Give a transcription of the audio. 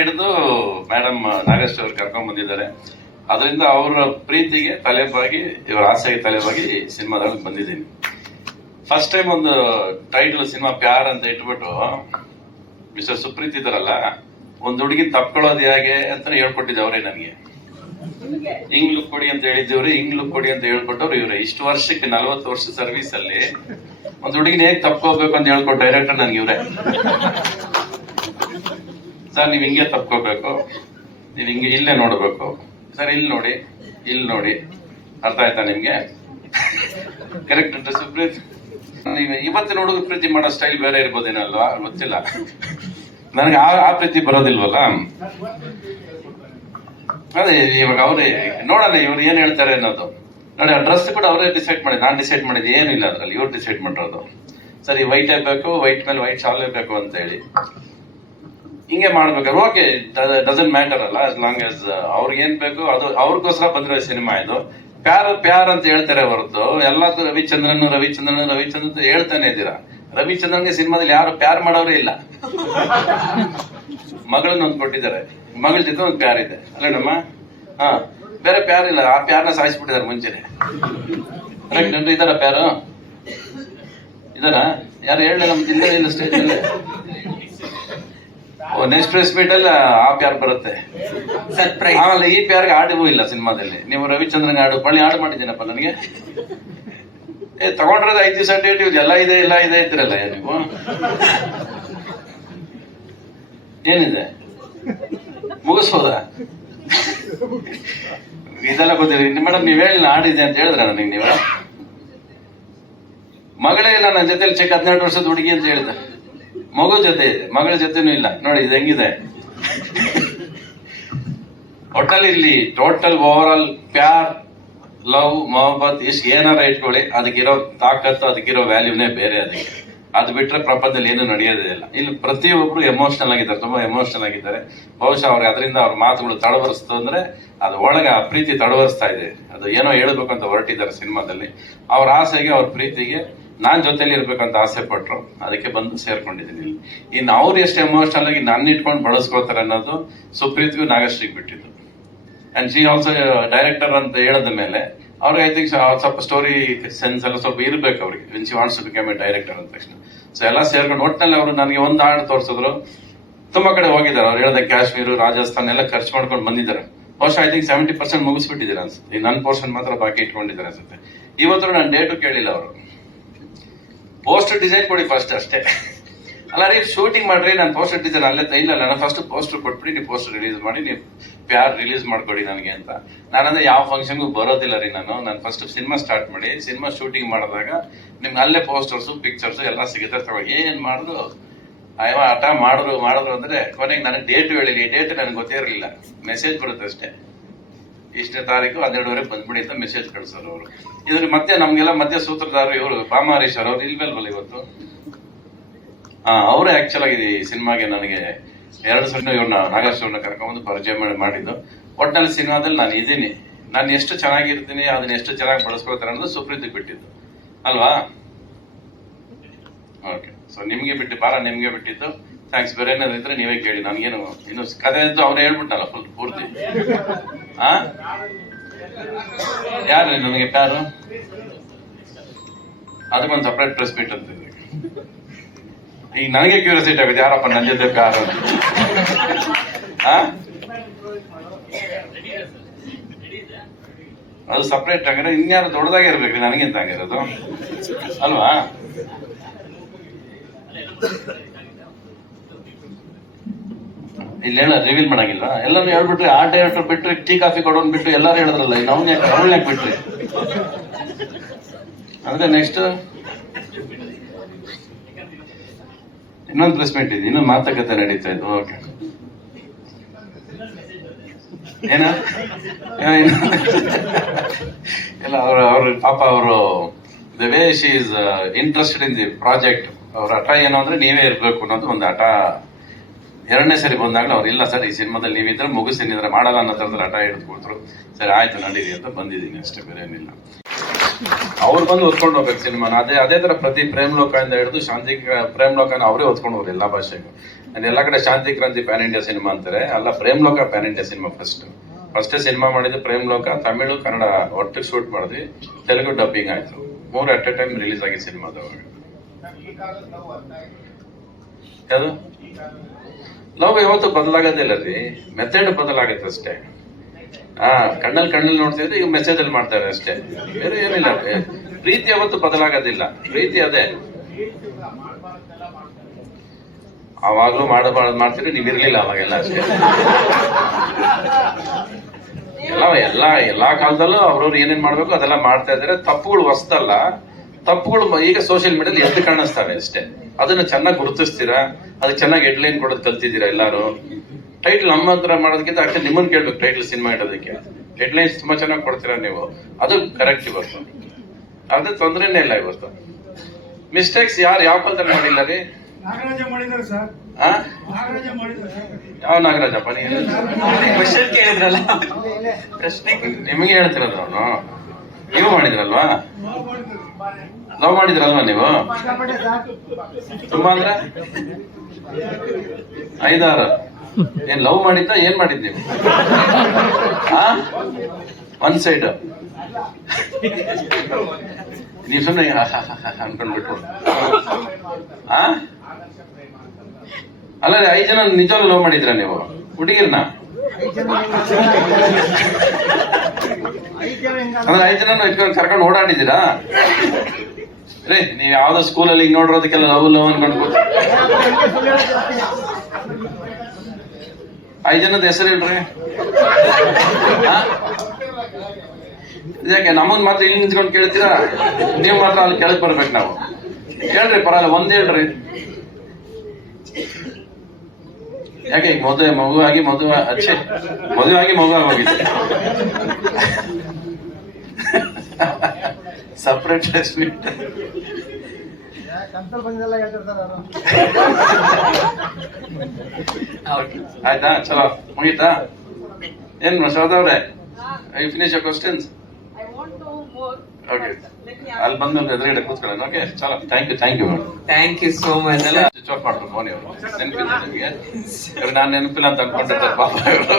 ಹಿಡಿದು ಮೇಡಮ್ ನಾಗೇಶ್ ಅವ್ರು ಕರ್ಕೊಂಡ್ ಬಂದಿದ್ದಾರೆ. ಅದರಿಂದ ಅವರ ಪ್ರೀತಿಗೆ ತಲೆಬಾಗಿ, ಇವರ ಆಸೆಗೆ ತಲೆಬಾಗಿ ಸಿನಿಮಾದಲ್ಲಿ ಬಂದಿದ್ದೀನಿ. ಫಸ್ಟ್ ಟೈಮ್ ಒಂದು ಟೈಟಲ್ ಸಿನಿಮಾ ಪ್ಯಾರ್ ಅಂತ ಇಟ್ಬಿಟ್ಟು ಮಿಸ್ಟರ್ ಸುಪ್ರೀತ್ ಇದ್ದಾರಲ್ಲ, ಒಂದು ಹುಡುಗಿ ತಪ್ಕೊಳ್ಳೋದು ಹೇಗೆ ಅಂತ ಹೇಳ್ಕೊಟ್ಟಿದ್ದೆ ಅವರೇ ನನಗೆ. ಹಿಂಗ್ ಲುಕ್ ಕೊಡಿ ಅಂತ ಹೇಳಿದ್ದೇವ್ರಿ, ಹಿಂಗ್ ಲುಕ್ ಕೊಡಿ ಅಂತ ಹೇಳ್ಕೊಟ್ಟವ್ರು ಇವ್ರೆ. ಇಷ್ಟು ವರ್ಷಕ್ಕೆ 40 ವರ್ಷ ಸರ್ವಿಸ್ ಅಲ್ಲಿ ಒಂದು ಹುಡುಗಿನ ಹೇಗ್ ತಪ್ಕೋಬೇಕು ಅಂತ ಹೇಳ್ಕೊಟ್ಟು ಡೈರೆಕ್ಟರ್ ನನ್ಗೆ ಇವ್ರೆ. ಸರ್ ನೀವ್ ಹಿಂಗೆ ತಪ್ಕೋಬೇಕು, ನೀವ್ ಹಿಂಗೆ ಇಲ್ಲೇ ನೋಡ್ಬೇಕು ಸರ್, ಇಲ್ಲಿ ನೋಡಿ, ಇಲ್ಲಿ ನೋಡಿ, ಅರ್ಥ ಆಯ್ತಾ ನಿಮ್ಗೆ? ಕರೆಕ್ಟ್ ಉಂಟು ಸುಪ್ರೀತ್? ನೀವು ಇವತ್ತಿನ ಹುಡುಗ ಪ್ರೀತಿ ಮಾಡೋ ಸ್ಟೈಲ್ ಬೇರೆ ಇರ್ಬೋದೇನಲ್ವಾ, ಗೊತ್ತಿಲ್ಲ ನನಗೆ. ಆ ಪ್ರೀತಿ ಬರೋದಿಲ್ವಲ್ಲ. ಅದೇ ಇವಾಗ ಅವ್ರೇ ನೋಡೋಣ ಇವ್ರು ಏನ್ ಹೇಳ್ತಾರೆ ಅನ್ನೋದು. ನೋಡಿ ಆ ಡ್ರೆಸ್ ಕೂಡ ಅವರೇ ಡಿಸೈಡ್ ಮಾಡಿದ್, ನಾನ್ ಡಿಸೈಡ್ ಮಾಡಿದ್ ಏನಿಲ್ಲ ಅದ್ರಲ್ಲಿ, ಇವ್ರು ಡಿಸೈಡ್ ಮಾಡಿರೋದು. ಸರಿ ವೈಟ್ ಬೇಕು, ವೈಟ್ ಮೇಲೆ ವೈಟ್ ಶಾಲ್ ಬೇಕು ಅಂತ ಹೇಳಿ ಹಿಂಗೆ ಮಾಡ್ಬೇಕಾದ್ರೆ ಓಕೆ, ಡಸಂಟ್ ಮ್ಯಾಟರ್ ಅಲ್ಲ, as long as ಅವ್ರಿಗೆ ಏನ್ ಬೇಕು ಅದು ಅವ್ರಿಗೋಸ್ಕರ ಬಂದಿರೋ ಸಿನಿಮಾ ಇದು. ಪ್ಯಾರ್ ಅಂತ ಹೇಳ್ತಾರೆ ಹೊರತು ಎಲ್ಲದೂ ರವಿಚಂದ್ರನ್ ಅಂತ ಹೇಳ್ತಾನೆ ಇದ್ದೀರಾ. ರವಿಚಂದ್ರನ್ಗೆ ಸಿನಿಮಾದಲ್ಲಿ ಯಾರು ಪ್ಯಾರ್ ಮಾಡೋರೇ ಇಲ್ಲ. ಮಗಳನ್ನ ಒಂದು ಕೊಟ್ಟಿದ್ದಾರೆ, ಮಗಳ ಜೊತೆ ಒಂದು ಪ್ಯಾರ್ ಇದೆ ಅಲ್ಲೇನಮ್ಮ. ಹಾ, ಬೇರೆ ಪ್ಯಾರ್ ಇಲ್ಲ, ಆ ಪ್ಯಾರ್ನ ಸಾಯಿಸ್ಬಿಟ್ಟಿದ್ದಾರೆ ಮುಂಚೆನೆ. ಇದಾರ ಪ್ಯಾರು ಇದಾರ? ಯಾರು ಹೇಳ ನಮ್ದು ಇಲ್ಲ ಸ್ಟೇಜ್ ಅಲ್ಲಿ. ನೆಕ್ಸ್ಟ್ ಪ್ರೆಸ್ ಮೀಟ್ ಅಲ್ಲಿ ಆ ಪ್ಯಾರ್ ಬರುತ್ತೆ. ಆಮೇಲೆ ಈ ಪ್ಯಾರ್ಗೆ ಹಾಡಿಗೂ ಇಲ್ಲ ಸಿನಿಮಾದಲ್ಲಿ. ನೀವು ರವಿಚಂದ್ರನ್ ಹಾಡು ಮಾಡಿದ್ದೀನಪ್ಪ ನನಗೆ. ತಗೊಂಡ್ರದ 5 ದಿವಸ ಡೇಟ್ ಎಲ್ಲ ಇದೆ ಇದ್ರಲ್ಲ ನೀವು. ಏನಿದೆ ಮುಗಿಸ್ಬೋದ? ಇದೆಲ್ಲ ಗೊತ್ತಿಲ್ಲ ಮೇಡಮ್. ನೀವ್ ಹೇಳಿ ಹಾಡಿದೆ ಅಂತ ಹೇಳಿದ್ರ ನನಗೆ ನೀವು? ಮಗಳೇ ಇಲ್ಲ ನನ್ನ ಜೊತೆಲಿ, 12 ವರ್ಷದ ಹುಡುಗಿ ಅಂತ ಹೇಳಿದೆ. ಮಗು ಜೊತೆ ಇದೆ, ಮಗಳ ಜೊತೆನೂ ಇಲ್ಲ. ನೋಡಿ ಇದು ಹೆಂಗಿದೆ. ಒಟ್ಟಲ್ಲಿ ಇಲ್ಲಿ ಟೋಟಲ್ ಓವರ್ ಆಲ್ ಪ್ಯಾರ್, ಲವ್, ಮೊಹಬ್ಬತ್ ಇಷ್ಟು ಏನಾರ ಇಟ್ಕೊಳ್ಳಿ, ಅದಕ್ಕಿರೋ ತಾಕತ್ತು, ಅದಕ್ಕಿರೋ ವ್ಯಾಲ್ಯೂನೇ ಬೇರೆ. ಅದು ಬಿಟ್ರೆ ಪ್ರಪಂಚದಲ್ಲಿ ಏನು ನಡೆಯೋದೇ ಇಲ್ಲ. ಇಲ್ಲಿ ಪ್ರತಿಯೊಬ್ರು ಎಮೋಷನಲ್ ಆಗಿದ್ದಾರೆ, ತುಂಬಾ ಎಮೋಷನಲ್ ಆಗಿದ್ದಾರೆ. ಬಹುಶಃ ಅವ್ರಿಗೆ ಅದರಿಂದ ಅವ್ರ ಮಾತುಗಳು ತಡವರಿಸ್ತು ಅಂದ್ರೆ ಅದು ಒಳಗೆ ಆ ಪ್ರೀತಿ ತಡವರಿಸ್ತಾ ಇದೆ. ಅದು ಏನೋ ಹೇಳ್ಬೇಕು ಅಂತ ಹೊರಟಿದ್ದಾರೆ ಸಿನಿಮಾದಲ್ಲಿ. ಅವ್ರ ಆಸೆಗೆ, ಅವ್ರ ಪ್ರೀತಿಗೆ ನಾನ್ ಜೊತೆಲಿ ಇರ್ಬೇಕಂತ ಆಸೆ ಪಟ್ರು, ಅದಕ್ಕೆ ಬಂದು ಸೇರ್ಕೊಂಡಿದ್ದೀನಿ ಇಲ್ಲಿ. ಇನ್ನು ಅವ್ರು ಎಷ್ಟು ಎಮೋಷನಲ್ ಆಗಿ ನನ್ನ ಇಟ್ಕೊಂಡು ಬಳಸ್ಕೊಳ್ತಾರೆ ಅನ್ನೋದು ಸುಪ್ರೀತ್ಗೂ ನಾಗಶ್ರೀಗ್ ಬಿಟ್ಟಿದ್ದು. ಅಂಡ್ ಶಿ ಆಲ್ಸೋ ಡೈರೆಕ್ಟರ್ ಅಂತ ಹೇಳದ ಮೇಲೆ ಅವ್ರಿಗೆ ಐ ಥಿಂಕ್ ಸ್ವಲ್ಪ ಸ್ಟೋರಿ ಸೆನ್ಸ್ ಎಲ್ಲ ಸ್ವಲ್ಪ ಇರ್ಬೇಕು ಅವ್ರಿಗೆ. When she wants to become a director ಅಂದ ತಕ್ಷಣ ಸೊ ಎಲ್ಲ ಸೇರ್ಕೊಂಡು ಒಟ್ಟಿನಲ್ಲಿ ಅವರು ನನಗೆ ಒಂದು ಹಾಡು ತೋರಿಸಿದ್ರು. ತುಂಬಾ ಕಡೆ ಹೋಗಿದ್ದಾರೆ ಅವ್ರು ಹೇಳ್ದ, ಕಾಶ್ಮೀರ, ರಾಜಸ್ಥಾನ ಎಲ್ಲ ಖರ್ಚು ಮಾಡ್ಕೊಂಡು ಬಂದಿದ್ದಾರೆ. ಬಹುಶಃ ಐ ಥಿಂಕ್ 70% ಮುಗಿಸ್ಬಿಟ್ಟಿದ್ದಾರೆ ಅನ್ಸುತ್ತೆ. ಈ ನನ್ನ ಪೋರ್ಷನ್ ಮಾತ್ರ ಬಾಕಿ ಇಟ್ಕೊಂಡಿದ್ದಾರೆ ಅನ್ಸುತ್ತೆ. ಇವತ್ತು ನಾನು ಡೇಟು ಕೇಳಿಲ್ಲ ಅವರು. ಪೋಸ್ಟರ್ ಡಿಸೈನ್ ಕೊಡಿ ಫಸ್ಟ್ ಅಷ್ಟೇ. ಅಲ್ಲ ರೀ ಶೂಟಿಂಗ್ ಮಾಡ್ರಿ, ನಾನು ಪೋಸ್ಟರ್ ಡಿಸೈನ್ ಅಲ್ಲೇ ಇಲ್ಲ, ನಾನು ಫಸ್ಟ್ ಪೋಸ್ಟರ್ ಕೊಟ್ಬಿಡಿ, ನೀವು ಪೋಸ್ಟರ್ ರಿಲೀಸ್ ಮಾಡಿ, ನೀವು ಪ್ಯಾರ್ ರಿಲೀಸ್ ಮಾಡ್ಕೊಡಿ ನನಗೆ ಅಂತ. ನಾನಂದ್ರೆ ಯಾವ ಫಂಕ್ಷನ್ಗೂ ಬರೋದಿಲ್ಲ ರೀ ನಾನು ಫಸ್ಟ್ ಸಿನಿಮಾ ಸ್ಟಾರ್ಟ್ ಮಾಡಿ, ಸಿನಿಮಾ ಶೂಟಿಂಗ್ ಮಾಡಿದಾಗ ನಿಮ್ಗೆ ಅಲ್ಲೇ ಪೋಸ್ಟರ್ಸು ಪಿಕ್ಚರ್ಸು ಎಲ್ಲ ಸಿಗುತ್ತೆ. ತಗೊಳ್ಳಿ, ಏನ್ ಮಾಡಿದ್ರು ಹಠ ಮಾಡಿದ್ರು ಅಂದ್ರೆ ಕೊನೆಗೆ ನನಗೆ ಡೇಟ್ ಹೇಳಿಲ್ಲ. ಈ ಡೇಟ್ ನನಗೆ ಗೊತ್ತೇ ಇರಲಿಲ್ಲ. ಮೆಸೇಜ್ ಬರುತ್ತೆ ಅಷ್ಟೇ, ಇಷ್ಟನೇ ತಾರೀಕು 12ವರೆಗೆ ಬಂದ್ಬಿಡಿ ಅಂತ ಮೆಸೇಜ್ ಕಳ್ಸೋರು ಅವರು. ಇದ್ರ ಮತ್ತೆ ನಮ್ಗೆಲ್ಲ ಮಧ್ಯ ಸೂತ್ರಧಾರರು ಇವರು ಬಾಮಾರೀಶ್ವರ್ ಅವ್ರು ಇಲ್ವಲ್ವಲ್ಲ ಇವತ್ತು. ಅವರೇ ಆಕ್ಚುಲ್ ಆಗಿ ಈ ಸಿನಿಮಾಗೆ ನನಗೆ 2 ಸಲ ಇವ್ರನ್ನ ನಾಗೇಶ್ವರನ್ನ ಕರ್ಕೊಂಡ್ಬಂದು ಪರಿಚಯ ಮಾಡಿದ್ದು. ಒಟ್ಟಿನಲ್ಲಿ ಸಿನಿಮಾದಲ್ಲಿ ನಾನು ಇದ್ದೀನಿ, ನಾನು ಎಷ್ಟು ಚೆನ್ನಾಗಿರ್ತೀನಿ, ಅದನ್ನ ಎಷ್ಟು ಚೆನ್ನಾಗಿ ಬಳಸ್ಕೊಳ್ತಾರೆ ಅನ್ನೋದು ಸುಪ್ರೀತಿಗೆ ಬಿಟ್ಟಿದ್ದು ಅಲ್ವಾ. ಓಕೆ, ಸೊ ನಿಮ್ಗೆ ನಿಮ್ಗೆ ಬಿಟ್ಟಿದ್ದು. ಥ್ಯಾಂಕ್ಸ್. ಬೇರೆ ಏನಾದ್ರು ಇದ್ರೆ ನೀವೇ ಕೇಳಿ, ನನ್ಗೇನು ಇನ್ನು ಕಥೆ ಇದ್ದು ಅವ್ರು ಹೇಳ್ಬಿಟ್ಟಲ್ಲ ಪೂರ್ತಿ. ಯಾರು ನನಗೆ ಪ್ಯಾರು? ಅದಕ್ಕೊಂದು ಸಪ್ರೇಟ್ ಪ್ರೆಸ್ ಮೀಟ್ ಅಂತ. ಈಗ ನನಗೆ ಕ್ಯೂರಿಯಾಸಿಟಿ ಆಗುತ್ತೆ, ಯಾರಪ್ಪ ನನ್ನ ಜೊತೆ ಪ್ಯಾರು? ಅದು ಸಪ್ರೇಟ್ ಆಗಿರೋ ಇನ್ಯಾರು ದೊಡ್ಡದಾಗೆ ಇರ್ಬೇಕು ನನಗಿಂತ ಹಂಗಿರೋದು ಅಲ್ವಾ. ಇಲ್ಲಿ ರಿವೀಲ್ ಮಾಡಂಗಿಲ್ಲ. ಎಲ್ಲರೂ ಹೇಳ್ಬಿಟ್ರಿ, ಆ ಡೈರೆಕ್ಟರ್ ಬಿಟ್ರಿ, ಟೀ ಕಾಫಿ ಕೊಡೋನ್ ಬಿಟ್ಟು ಎಲ್ಲಾರು ಹೇಳಿದ್ರಲ್ಲ, ಇನ್ನು ಅವಳನ್ಯಾಕ್ ಬಿಟ್ರಿ ಅಂದ್ರೆ ನೆಕ್ಸ್ಟ್ ಇನ್ನೊಂದು ಪ್ರೆಸ್ ಮೀಟ್ ಇದೆ, ಇನ್ನೊಂದು ಮಾತುಕತೆ ನಡೀತಾ ಇದ್ದು. ಓಕೆ, ಏನ ಇಲ್ಲ ಅವ್ರ ಪಾಪ ಅವರು the way she is interested in the project. ಅವ್ರ ಹಠ ಏನು ಅಂದ್ರೆ ನೀವೇ ಇರ್ಬೇಕು ಅನ್ನೋದು ಒಂದು ಹಠ ಎರಡನೇ ಸರಿ ಬಂದಾಗ ಅವ್ರು ಇಲ್ಲ ಸರ್ ಈ ಸಿನಿಮಾದಲ್ಲಿ ನೀವಿದ್ರೆ ಮುಗಿಸಿದ್ರೆ ಮಾಡಲ್ಲ ಅನ್ನೋ ಥರದಲ್ಲಿ ಹಠ ಹಿಡಿದು ಕೊಡ್ತರು. ಸರಿ ಆಯ್ತು ನಡೀರಿ ಅಂತ ಬಂದಿದ್ದೀನಿ ಅಷ್ಟೇ, ಬೇರೆ ಏನಿಲ್ಲ. ಅವ್ರು ಬಂದು ಹೊತ್ಕೊಂಡು ಹೋಗ್ಬೇಕು ಸಿನಿಮಾನ. ಅದೇ ತರ ಪ್ರತಿ ಪ್ರೇಮ್ ಲೋಕದಿಂದ ಹಿಡಿದು ಶಾಂತಿ ಪ್ರೇಮ್ ಲೋಕನ ಅವರೇ ಹೊತ್ಕೊಂಡು ಹೋಗ್ರು ಎಲ್ಲಾ ಭಾಷೆಗೂ. ಎಲ್ಲ ಕಡೆ ಶಾಂತಿ ಕ್ರಾಂತಿ ಪ್ಯಾನ್ ಇಂಡಿಯಾ ಸಿನಿಮಾ ಅಂತಾರೆ, ಅಲ್ಲ ಪ್ರೇಮ್ ಲೋಕ ಪ್ಯಾನ್ ಇಂಡಿಯಾ ಸಿನಿಮಾ. ಫಸ್ಟೇ ಸಿನಿಮಾ ಮಾಡಿದ್ದು ಪ್ರೇಮ್ ಲೋಕ, ತಮಿಳು ಕನ್ನಡ ಒಟ್ಟಿಗೆ ಶೂಟ್ ಮಾಡಿದ್ವಿ, ತೆಲುಗು ಡಬ್ಬಿಂಗ್ ಆಯ್ತು, 3 ಅಟ್ ಎ ಟೈಮ್ ರಿಲೀಸ್ ಆಗಿ ಸಿನಿಮಾದವಾಗ. ಯಾವುದು ಲವ್ ಯಾವತ್ತು ಬದಲಾಗೋದಿಲ್ಲ ರೀ, ಮೆಥಡ್ ಬದಲಾಗುತ್ತೆ ಅಷ್ಟೇ. ಕಣ್ಣಲ್ಲಿ ನೋಡ್ತಿದ್ರೆ ಈಗ ಮೆಸೇಜ್ ಅಲ್ಲಿ ಮಾಡ್ತಾರೆ ಅಷ್ಟೇ, ಬೇರೆ ಏನಿಲ್ಲ. ಪ್ರೀತಿ ಯಾವತ್ತು ಬದಲಾಗೋದಿಲ್ಲ, ಪ್ರೀತಿ ಅದೇ. ಅವಾಗ್ಲೂ ಮಾಡ್ತೀರಿ, ನೀವ್ ಇರ್ಲಿಲ್ಲ ಅವಾಗೆಲ್ಲ ಅಷ್ಟೇ. ಎಲ್ಲಾ ಕಾಲದಲ್ಲೂ ಅವ್ರವ್ರು ಏನೇನ್ ಮಾಡ್ಬೇಕು ಅದೆಲ್ಲ ಮಾಡ್ತಾ ಇದಾರೆ. ತಪ್ಪುಗಳು ಹೊಸ್ತಲ್ಲ, ತಪ್ಪುಗಳು ಈಗ ಸೋಷಿಯಲ್ ಮೀಡಿಯಾದಲ್ಲಿ ಎದ್ದು ಕಾಣಿಸ್ತವೆ ಅಷ್ಟೇ. ಅದನ್ನ ಚೆನ್ನಾಗಿ ಗುರುತಿಸ್ತೀರಾ, ಅದಕ್ಕೆ ಚೆನ್ನಾಗಿ ಹೆಡ್ಲೈನ್ ಕೊಡೋದು ಕಲ್ತಿದ್ದೀರಾ ಎಲ್ಲಾರು. ಟೈಟ್ಲ್ ನಮ್ಮ ಹತ್ರ ಮಾಡೋದಕ್ಕಿಂತ ಅಷ್ಟೇ ನಿಮ್ಮನ್ನ ಕೇಳ್ಬೇಕು ಟೈಟ್ಲ್ ಸಿನಿಮಾ ಇಡೋದಕ್ಕೆ. ಹೆಡ್ಲೈನ್ಸ್ ತುಂಬಾ ಚೆನ್ನಾಗಿ ಕೊಡ್ತೀರಾ ನೀವು, ಅದು ಕರೆಕ್ಟ್. ಇವತ್ತು ಅದೇ ತೊಂದ್ರೆನೇ ಇಲ್ಲ. ಇವತ್ತು ಮಿಸ್ಟೇಕ್ಸ್ ಯಾವ ಕಾಲದಲ್ಲಿ ಮಾಡಿಲ್ಲ ರೀ? ಯಾವ ನಾಗರಾಜಪ್ಪ? ನಿಮಗೆ ಹೇಳ್ತಿರೋದು ಅವನು. ನೀವು ಮಾಡಿದ್ರಲ್ವಾ? ಲವ್ ಮಾಡಿದ್ರಲ್ವಾ ನೀವು? ತುಂಬಾ ಅಂದ್ರೆ 5-6. ಏನ್ ಲವ್ ಮಾಡಿದ್ದ, ಏನ್ ಮಾಡಿದ್ ನೀವು? ಒನ್ ಸೈಡ್ ನೀವು ಸುಮ್ಮನೆ ಅನ್ಕೊಂಡ್ಬಿಟ್ಟು. ಅಲ್ಲ 5 ಜನ ನಿಜವಾಗ್ಲೂ ಲವ್ ಮಾಡಿದ್ರ ನೀವು ಹುಡುಗಿರ್ನ? ಅಂದ್ರೆ 5 ಜನ ಇಟ್ಕೊಂಡು ಕರ್ಕೊಂಡು ಓಡಾಡಿದ್ದೀರಾ ರೀ? ನೀವ್ ಯಾವ್ದೋ ಸ್ಕೂಲಲ್ಲಿ ಹಿಂಗ್ ನೋಡಿರೋದಕ್ಕೆಲ್ಲ ಲವ್ ಅನ್ಕೊಂಡು 5 ಜನದ ಹೆಸರು ಹೇಳ್ರಿ. ಯಾಕೆ ನಮ್ಮನ್ ಮಾತ್ರ ಇಲ್ಲಿ ನಿಂತ್ಕೊಂಡು ಕೇಳ್ತೀರಾ? ನೀವು ಮಾತ್ರ ಅಲ್ಲಿ ಕೆಳಗ್ ಬರ್ಬೇಕು. ನಾವು ಹೇಳ್ರಿ, ಪರವಾಗಿಲ್ಲ, ಒಂದ್ ಹೇಳ್ರಿ. ಯಾಕೆ ಈಗ ಮದುವೆ ಆಗಿ ಮದುವೆ ಹೋಗಿದೆ. ಸಪ್ರೇಟ್ ಆಯ್ತಾ? ಚಲೋ ಮುಗೀತಾ? ಏನ್ ಶ್ರದ್ಧಾ ಅವ್ರೆ, you finish your questions? Okay, ಅಲ್ಲಿ ಬಂದ್ಮೇಲೆ ಎದುರುಗಡೆ ಕೂತ್ಕೊಳ್ಳೋಣ. ಓಕೆ, ಚಲೋ, thank you so much. Switch off ಮಾಡ್ಬೇಕು ಫೋನ್. ಇವರು ನೆನಪಿಲ್ಲ ನಿಮಗೆ? ನಾನು ನೆನಪಿಲ್ಲ ಅಂತ ಅನ್ಕೊಂಡಿರ್ತಾರೆ ಪಾಪ ಇವರು.